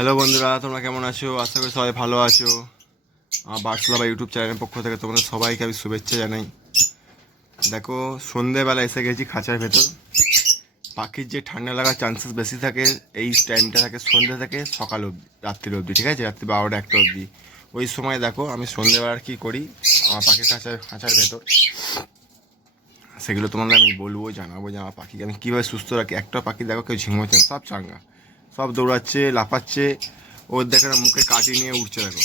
Hello বন্ধুরা, তোমরা কেমন আছো? আশা করি সবাই ভালো আছো। আমার বার্ডস লাভার ইউটিউব চ্যানেলের পক্ষ থেকে তোমাদের সবাইকে আমি শুভেচ্ছা জানাই। দেখো, সন্ধেবেলা এসে গেছি খাঁচার ভেতর। পাখির যে ঠান্ডা লাগার চান্সেস বেশি থাকে এই টাইমটা থাকে সন্ধ্যে থেকে সকাল অবধি, রাত্রির অবধি, ঠিক আছে? রাত্রি 12টা 1টা অবধি। ওই সময় দেখো আমি সন্ধেবেলার কী করি আমার পাখির খাঁচার ভেতর, সেগুলো তোমাদের আমি বলবো, জানাবো যে আমার পাখিকে আমি কীভাবে সুস্থ রাখি। একটা পাখি দেখো কেউ ঝিমোচ্ছে না, সব চাঙ্গা, সব দৌড়াচ্ছে, লাফাচ্ছে। ওর দেখো না মুখে কাটি নিয়ে উঠছে, দেখো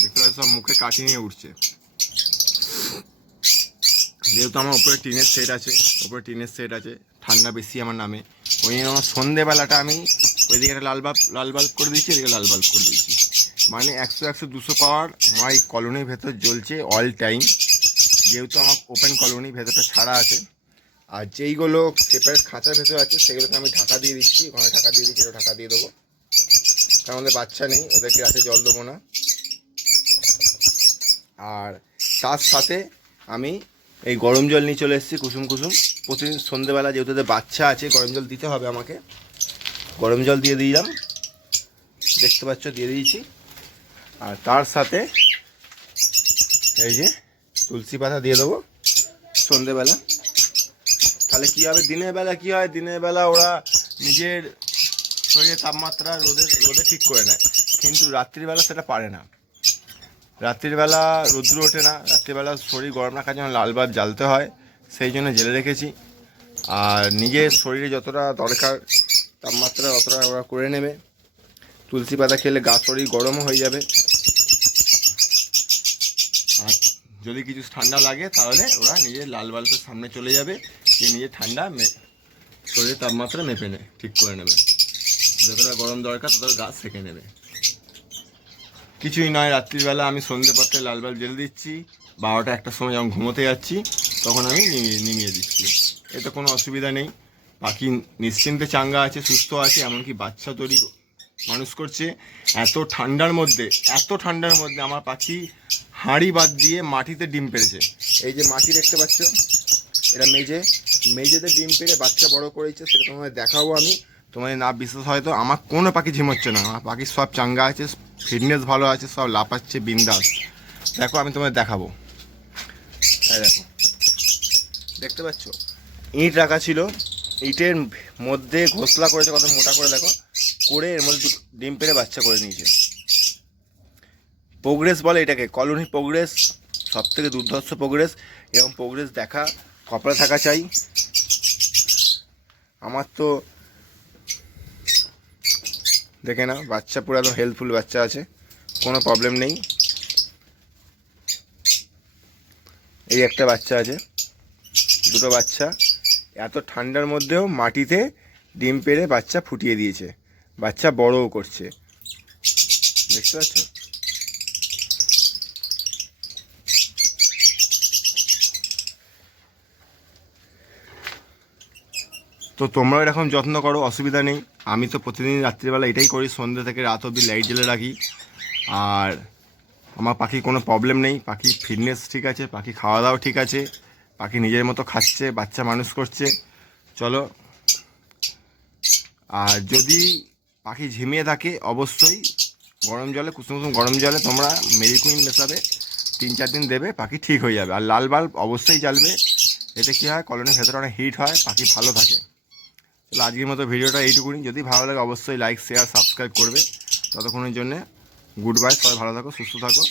দেখতে পাচ্ছ, সব মুখে কাটি নিয়ে উঠছে। যেহেতু আমার উপরে টিনের সেট আছে, ঠান্ডা বেশি আমার নামে, ওই জন্য আমার সন্ধেবেলাটা আমি ওইদিকে একটা লাল বাল্ব করে দিয়েছি, এদিকে লাল বাল্ব করে দিয়েছি। মানে 100 পাওয়ার আমার এই কলোনির ভেতর জ্বলছে অল টাইম। যেহেতু আমার ওপেন কলোনি, ভেতরটা ছাড়া আছে। আর যেইগুলো সেপারেট খাঁচার ভেতর আছে সেগুলোকে আমি ঢাকা দিয়ে দিচ্ছি, ওখানে ঢাকা দিয়ে দিচ্ছি, ঢাকা দিয়ে দেবো। কারণ আমাদের বাচ্চা নেই, ওদেরকে রাতে জল দেবো না। আর তার সাথে আমি এই গরম জল নিয়ে চলে এসেছি, কুসুম প্রতিদিন সন্ধেবেলা, যেহেতু ওদের বাচ্চা আছে গরম জল দিতে হবে আমাকে। গরম জল দিয়ে দিলাম, দেখতে পাচ্ছ দিয়ে দিয়েছি। আর তার সাথে এই যে তুলসী পাতা দিয়ে দেবো সন্ধেবেলা। তাহলে কী হবে, দিনের বেলা ওরা নিজের শরীরের তাপমাত্রা রোদে ঠিক করে নেয়, কিন্তু রাত্রিবেলা সেটা পারে না। রাত্রিবেলা রৌদ্র ওঠে না, রাত্রিবেলা শরীর গরম রাখার জন্য লাল বাল্ব জ্বালতে হয়, সেই জন্য জেলে রেখেছি। আর নিজের শরীরে যতটা দরকার তাপমাত্রা অতটা ওরা করে নেবে। তুলসী পাতা খেলে গা শরীর গরমও হয়ে যাবে। আর যদি কিছু ঠান্ডা লাগে তাহলে ওরা নিজের লাল বাল্বের সামনে চলে যাবে, যে নিজের শরীরের তাপমাত্রা মেপে নেয়, ঠিক করে নেবে। যতটা গরম দরকার ততটা গা সেঁকে নেবে। কিছুই নয়, রাত্রিবেলা আমি সন্ধ্যে পথে লাল বাল্ব জ্বেলে দিচ্ছি। 12টা 1টার সময় যখন ঘুমোতে যাচ্ছি তখন আমি নিমিয়ে দিচ্ছি। এতে কোনো অসুবিধা নেই। পাখি নিশ্চিন্তে চাঙ্গা আছে, সুস্থ আছে, এমনকি বাচ্চা মানুষ করছে। এত ঠান্ডার মধ্যে আমার পাখি হাঁড়ি বাদ দিয়ে মাটিতে ডিম পেড়েছে। এই যে মাটি দেখতে পাচ্ছ, এটা মেঝেতে ডিম পেড়ে বাচ্চা বড় করেছে, সেটা তোমাদের দেখাবো আমি। তোমাদের না বিশ্বাস হয়তো, আমার কোনো পাখি ঝিমোচ্ছে না, আমার পাখি সব চাঙ্গা আছে, ফিটনেস ভালো আছে, সব লাফাচ্ছে বিন্দাস। দেখো আমি তোমাদের দেখাবো। দেখো, দেখতে পাচ্ছ ইট রাখা ছিল, ইটের মধ্যে ঘোষলা করেছে কত মোটা করে, দেখো করে এর মধ্যে ডিম পেড়ে বাচ্চা করে নিয়েছে। প্রোগ্রেস বলে এটাকে, কলোনি প্রোগ্রেস, সব থেকে দুর্ধর্ষ প্রোগ্রেস। এবং প্রোগ্রেস দেখা কপালে থাকা চাই। আমার তো দেখে না, বাচ্চা পুরো একদম হেল্পফুল বাচ্চা আছে, কোনো প্রবলেম নেই। এই একটা বাচ্চা আছে, দুটো বাচ্চা এত ঠান্ডার মধ্যেও মাটিতে ডিম পেড়ে বাচ্চা ফুটিয়ে দিয়েছে, বাচ্চা বড়ও করছে, দেখতে পাচ্ছ? তো তোমরাও এরকম যত্ন করো, অসুবিধা নেই। আমি তো প্রতিদিন রাত্রিবেলা এটাই করি, সন্ধ্যে থেকে রাত অবধি লাইট জ্বেলে রাখি। আর আমার পাখি কোনো প্রবলেম নেই, পাখি ফিটনেস ঠিক আছে, পাখি খাওয়া দাওয়া ঠিক আছে, পাখি নিজের মতো খাচ্ছে, বাচ্চা মানুষ করছে। চলো, আর যদি পাখি ঝিমিয়ে থাকে অবশ্যই কুসুম গরম জলে তোমরা মেরিকুইন মেশাবে, 3-4 দিন দেবে, পাখি ঠিক হয়ে যাবে। আর লাল বাল্ব অবশ্যই জ্বালবে, এতে কী হয়, কলোনির ভেতরে অনেক হিট হয়, পাখি ভালো থাকে। তাহলে আজকের মতো ভিডিওটা এইটুকুনি। যদি ভালো লাগে অবশ্যই লাইক, শেয়ার, সাবস্ক্রাইব করবে। ততক্ষণের জন্যে গুড বাই, সবাই ভালো থাকো, সুস্থ থাকো।